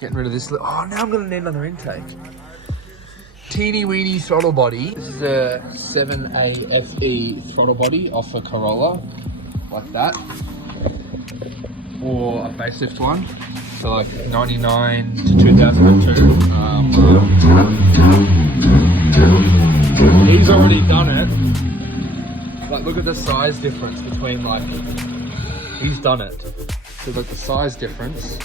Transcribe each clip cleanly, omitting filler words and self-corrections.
Getting rid of this. Oh, now I'm gonna need another intake. Teeny weeny throttle body. This is a 7AFE throttle body off a Corolla, like that, or a facelift one. So like 99 to 2002. He's already done it. Like, look at the size difference between, like, he's done it. So like the size difference.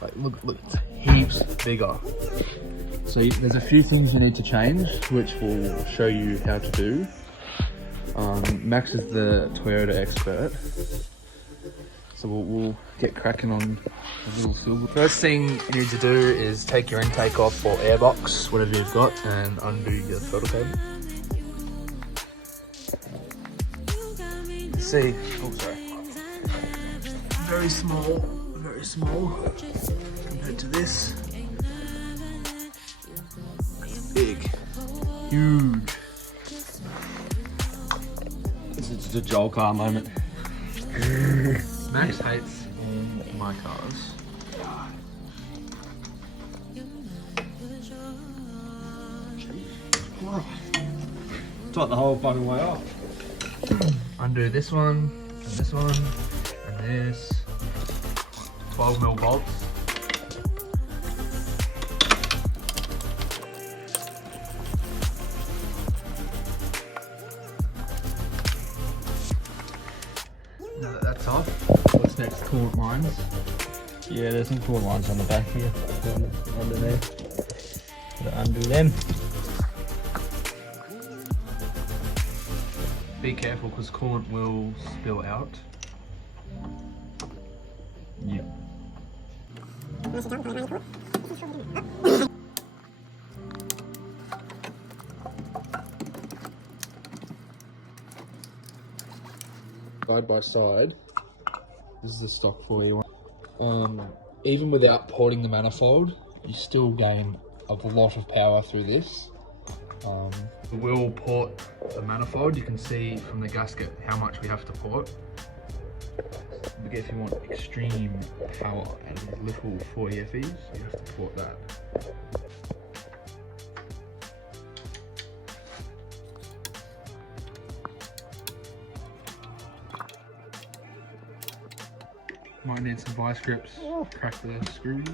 Like, look, it's heaps bigger. So there's a few things you need to change, which we'll show you how to do. Max is the Toyota expert, so we'll get cracking on the little silver. First thing you need to do is take your intake off, or airbox, whatever you've got, and undo your throttle cable. See, oh sorry, very small compared to this. Big, huge. This is a Joel car moment. Max hates my cars. It's like the whole fucking way up. Undo this one, and this one, and this. 12mm bolts. Now that that's off, what's next? Coolant lines. Yeah, there's some coolant lines on the back here. Under there. Gotta undo them. Be careful because coolant will spill out. Yep. Side by side, this is the stock for you. Even without porting the manifold, you still gain a lot of power through this. We'll port the manifold. You can see from the gasket how much we have to port. But if you want extreme power and little 40 FEs, you have to port that. Might need some vice grips, crack the screws.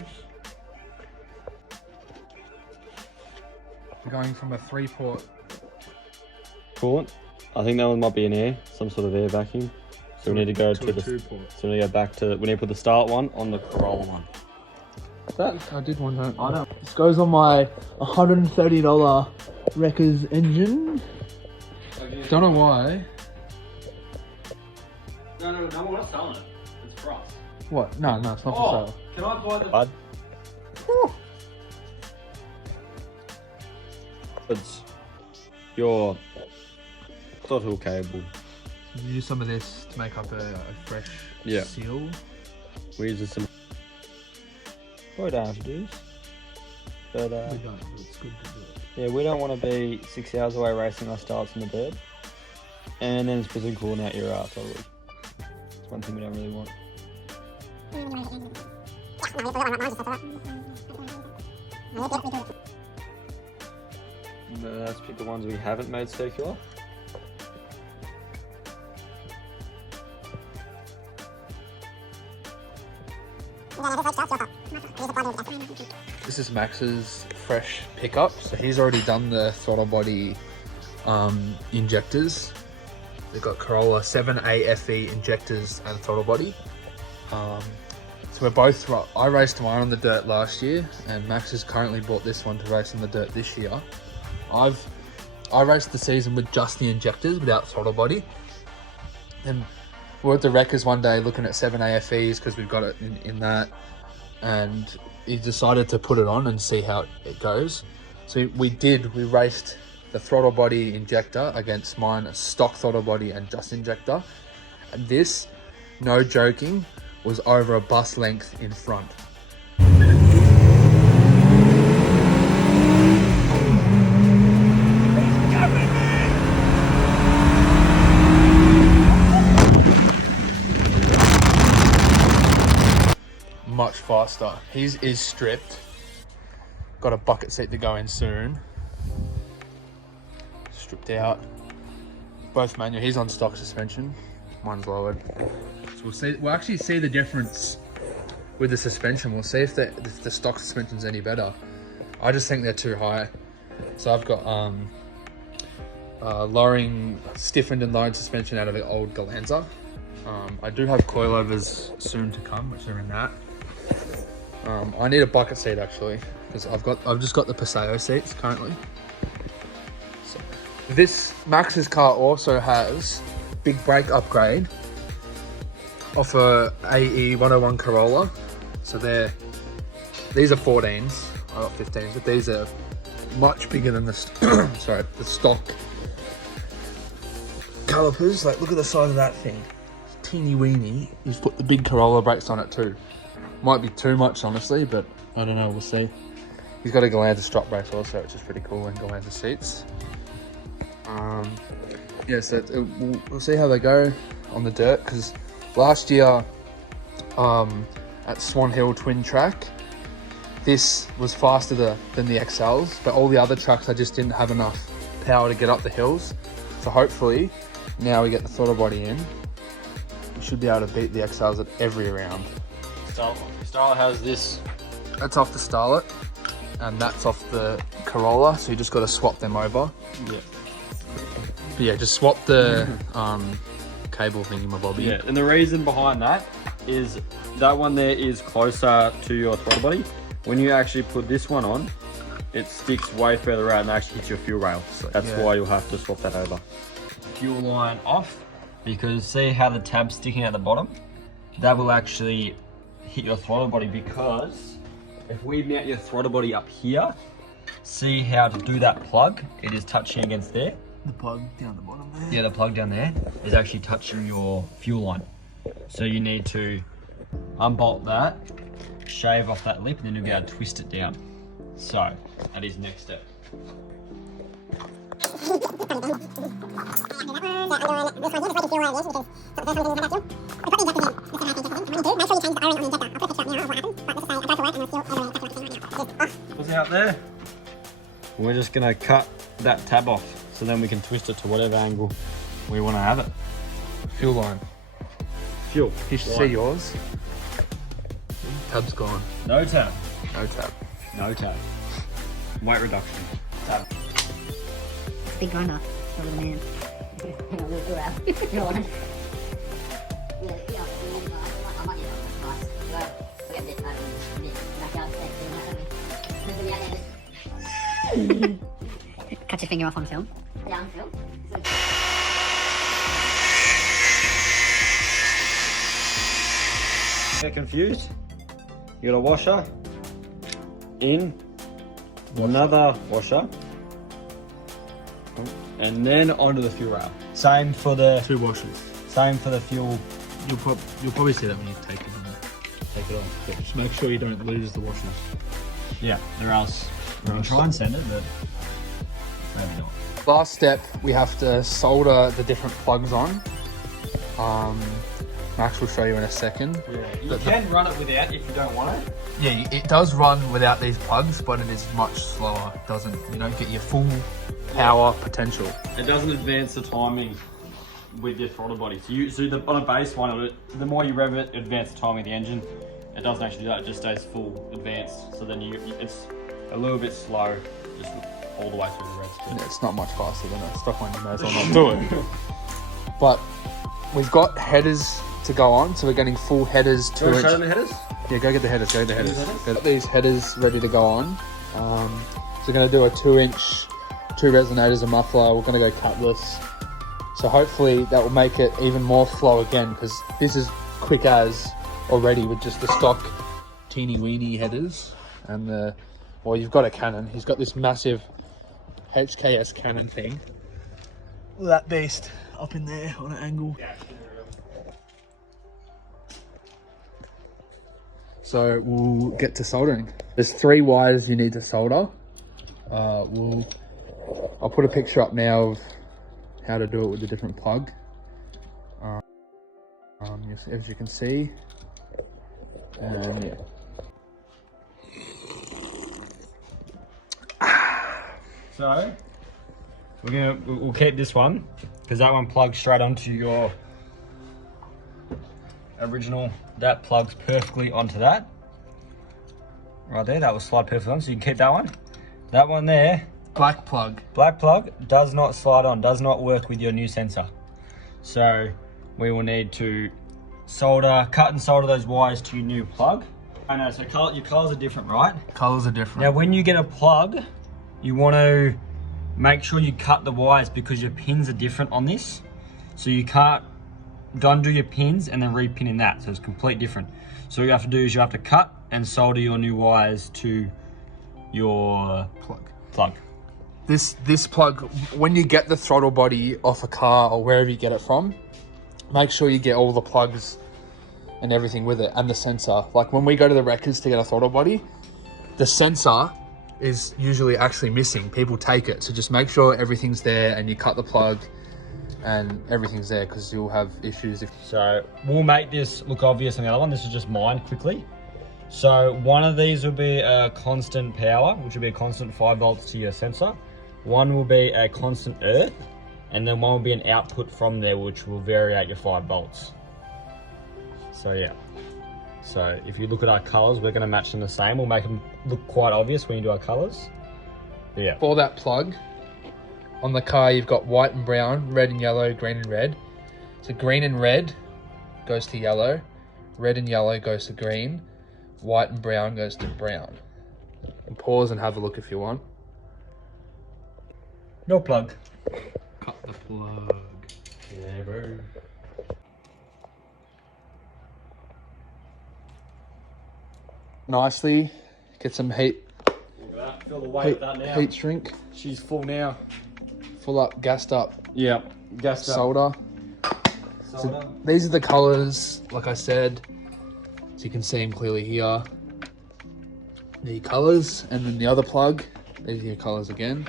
We're going from a 3-port. Coolant. I think that one might be an air, some sort of air vacuum. So we need to go to the 2-port. So we need to go back to, we need to put the start one on the Corolla one. That I did want to. I know. This goes on my $130 Wreckers engine. Don't know why. No, we're not selling it. It's for us. What? No, it's not for sale. Can I buy the bud? It's your throttle cable. You use some of this to make up a fresh seal. We use some. We don't have to do this. But We don't, but it's good to do it. yeah, we don't want to be 6 hours away racing our starts in the dirt. And then it's pissing cooling out your ass all week. It's one thing we don't really want. No, let's pick the ones we haven't made circular. This is Max's fresh pickup. So he's already done the throttle body injectors. They've got Corolla 7AFE injectors and throttle body. So we're both, I raced mine on the dirt last year, and Max has currently bought this one to race on the dirt this year. I raced the season with just the injectors without throttle body. And we're at the Wreckers one day looking at 7AFEs because we've got it in that, and he decided to put it on and see how it goes. So we raced the throttle body injector against mine, a stock throttle body and just injector. And this, no joking, was over a bus length in front. Much faster. faster. His is stripped. Got a bucket seat to go in soon. Stripped out. Both manual. He's on stock suspension. Mine's lowered. So we'll see. We'll actually see the difference with the suspension. We'll see if the stock suspension's any better. I just think they're too high. So I've got stiffened and lowered suspension out of the old Galanza. I do have coilovers soon to come, which are in that. I need a bucket seat actually, because I've just got the Paseo seats currently. So, this Max's car also has big brake upgrade off a AE 101 Corolla. So these are 14s. I got 15s, but these are much bigger than the the stock calipers. Like, look at the size of that thing. It's teeny weeny. He's put the big Corolla brakes on it too. Might be too much, honestly, but I don't know. We'll see. He's got a Galanza strut brace also, which is pretty cool, and Galanza seats. Yeah, so we'll see how they go on the dirt, because last year at Swan Hill Twin Track, this was faster than the XLs, but all the other tracks I just didn't have enough power to get up the hills. So hopefully now we get the throttle body in, we should be able to beat the XLs at every round. Starlet has this. That's off the Starlet, and that's off the Corolla, so you just got to swap them over. Yeah. But yeah, just swap the cable thingy-mabobby. Yeah, and the reason behind that is that one there is closer to your throttle body. When you actually put this one on, it sticks way further out and actually hits your fuel rail. So that's why you'll have to swap that over. Fuel line off, because see how the tab's sticking at the bottom? That will actually hit your throttle body, because if we mount your throttle body up here, see how to do that plug? It is touching against there. The plug down the bottom there. Yeah, the plug down there is actually touching your fuel line. So you need to unbolt that, shave off that lip, and then you'll be able to twist it down. So that is next step. What's out there? We're just gonna cut that tab off, so then we can twist it to whatever angle we want to have it. Fuel line. Fuel. You should see yours. Tab's gone. No tab. No tab. No tab. Weight reduction. Tab. Big grinder. Over the man. You're out. You're on. Cut your finger off on film. Yeah, on film. Get confused? You got a washer in, another washer, and then onto the fuel rail. Same for the 2 washers. Same for the fuel. You'll probably see that when you take it off. But just make sure you don't lose the washers. Yeah, or else we'll try and send it, but maybe not. Last step, we have to solder the different plugs on. Max will show you in a second. Yeah, you can run it without if you don't want it. Yeah, it does run without these plugs, but it is much slower. It doesn't, you don't get your full power potential. It doesn't advance the timing with your throttle body. On a base one, the more you rev it, advance the timing of the engine. It doesn't actually do that, it just stays full advanced. So then it's a little bit slow, just all the way through the rest. Yeah, it's not much faster than a stock one, you may as well not do it. But we've got headers to go on, so we're getting full headers. Do you want to show them the headers? Yeah, go get the headers, Got these headers ready to go on. So we're going to do a 2-inch, 2 resonators, a muffler. We're going to go catless. So hopefully that will make it even more flow again, because this is quick as already with just the stock teeny weeny headers. And well, you've got a Canon. He's got this massive HKS Canon thing. That beast up in there on an angle. So we'll get to soldering. There's 3 wires you need to solder. I'll put a picture up now of how to do it with the different plug. Yes, as you can see. And yeah. So we'll keep this one because that one plugs straight onto your original. That plugs perfectly onto that. Right there, that will slide perfectly on, so you can keep that one. That one there, Black plug. black plug, does not slide on, does not work with your new sensor. So we will need to cut and solder those wires to your new plug. I know, so your colors are different, right? Colors are different. Now when you get a plug, you want to make sure you cut the wires because your pins are different on this. So you can't undo your pins and then re-pin in that, so it's completely different. So what you have to do is you have to cut and solder your new wires to your plug. This plug, when you get the throttle body off a car or wherever you get it from, make sure you get all the plugs and everything with it, and the sensor. Like when we go to the wreckers to get a throttle body, the sensor is usually actually missing. People take it, so just make sure everything's there and you cut the plug and everything's there, because you'll have issues. So we'll make this look obvious on the other one. This is just mine quickly. So one of these will be a constant power, which will be a constant 5 volts to your sensor. One will be a constant earth, and then one will be an output from there, which will variate your 5 volts. So yeah. So if you look at our colors, we're gonna match them the same. We'll make them look quite obvious when you do our colors. But yeah. For that plug, on the car you've got white and brown, red and yellow, green and red. So green and red goes to yellow, red and yellow goes to green, white and brown goes to brown. And pause and have a look if you want. No plug. Cut the plug. Yeah, bro. Nicely, get some heat. Look at that. Feel the weight of that now. Heat shrink. She's full now. Full up, gassed up. Yeah. Gassed up. Solder. Solder. So these are the colors, like I said, so you can see them clearly here. The colors, and then the other plug, these are your colors again.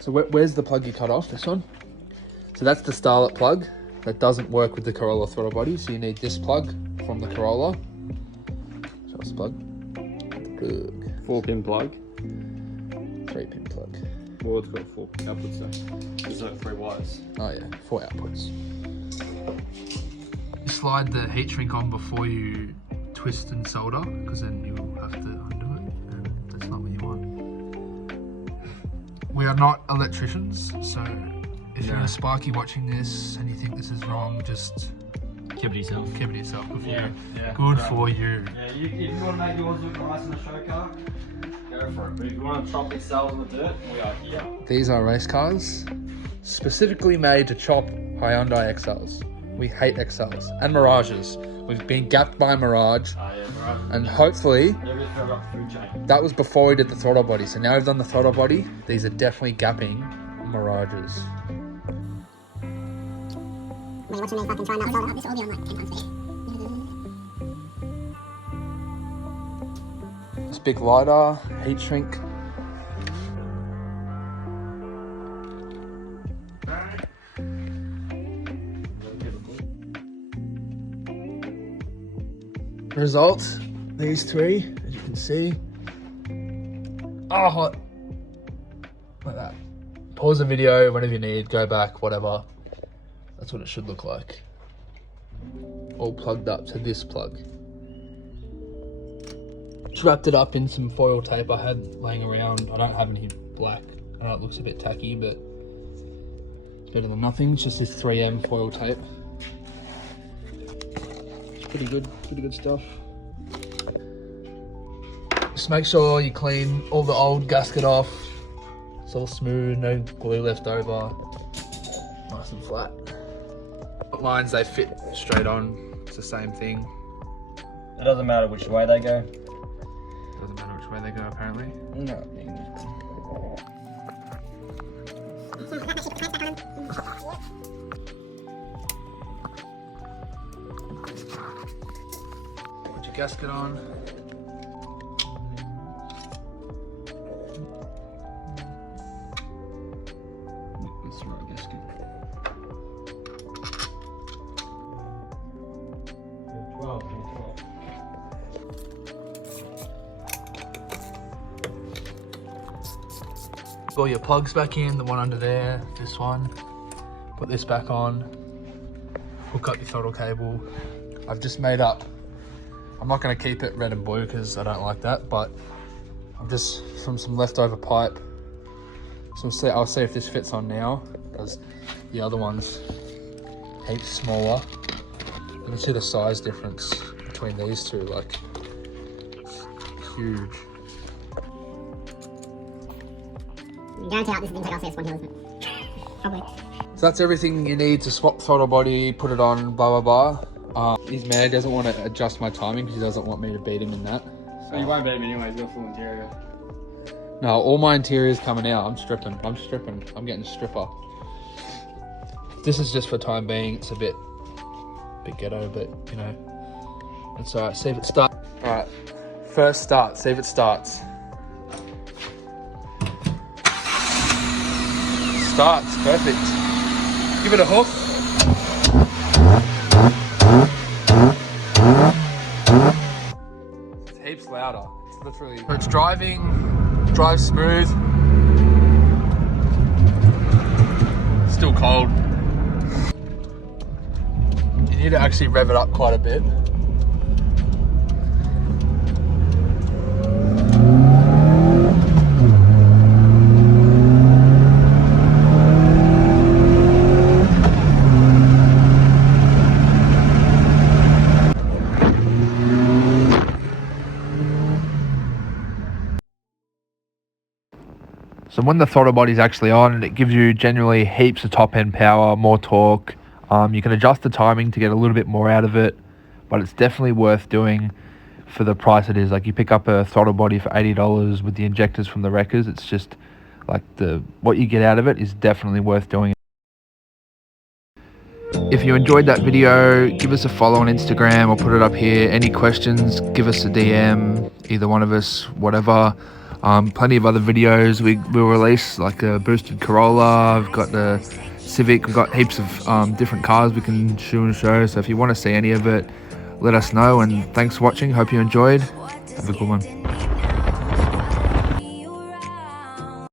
So where's the plug you cut off? This one. So that's the starlet plug. That doesn't work with the Corolla throttle body, so you need this plug from the Corolla. Show us the plug. 4-pin plug. 3-pin plug. Well, it's got 4 outputs though. There's like 3 wires. Oh yeah, 4 outputs. You slide the heat shrink on before you twist and solder, because then you'll have to undo it, and that's not what you want. We are not electricians, so if you're a Sparky watching this and you think this is wrong, just Keep it yourself. keep it yourself. Good for Yeah, you. yeah. Good Right. for you. Yeah, if you want to make yours look nice in a show car, go for it. But if you want to chop these cells in the dirt, we are here. These are race cars, specifically made to chop Hyundai XLs. We hate XLs and Mirages. We've been gapped by Mirage, Yeah, right. and hopefully Everything's got up food chain. that was before we did the throttle body. So now we've done the throttle body. These are definitely gapping Mirages. Wait, what's your name? Fucking try not to solder. This will be on like 10 times speed. This big lighter, heat shrink. Result, these 3, as you can see. Oh, hot. Like that. Pause the video whenever you need, go back, whatever. That's what it should look like. All plugged up to this plug. Just wrapped it up in some foil tape I had laying around. I don't have any black. I know it looks a bit tacky, but it's better than nothing. It's just this 3M foil tape. It's pretty good stuff. Just make sure you clean all the old gasket off. It's all smooth, no glue left over. Nice and flat. Lines, they fit straight on. It's the same thing. It doesn't matter which way they go. Doesn't matter which way they go, apparently. No. Put your gasket on. That's the right gasket. Put all your plugs back in, the one under there, this one. Put this back on. Hook up your throttle cable. I've just made up, I'm not going to keep it red and blue because I don't like that, but I'm just from some leftover pipe. So I'll see if this fits on now, because the other one's heaps smaller. You can see the size difference between these two, like huge. Guarantee this thing's like RCS 1 hill, isn't it? Probably. So that's everything you need to swap throttle body, put it on, blah blah blah. He's mad, he doesn't want to adjust my timing because he doesn't want me to beat him in that. So you won't beat me anyway, he's got full interior. No, all my interior's coming out. I'm stripping. I'm getting a stripper. This is just for time being. It's a bit ghetto, but you know, it's alright. See if it starts. Alright, first start. See if it starts. Starts, perfect. Give it a hook. It's heaps louder. It's literally. So it's drives smooth. Still cold. You need to actually rev it up quite a bit. So when the throttle body's actually on, it gives you generally heaps of top end power, more torque. You can adjust the timing to get a little bit more out of it, but it's definitely worth doing for the price it is. Like you pick up a throttle body for $80 with the injectors from the wreckers. It's just like what you get out of it is definitely worth doing. If you enjoyed that video, give us a follow on Instagram or put it up here. Any questions, give us a DM, either one of us, whatever. Plenty of other videos we'll release, like a boosted Corolla. I've got the Civic. We've got heaps of different cars we can show. So if you want to see any of it, let us know. And thanks for watching. Hope you enjoyed. Have a good one.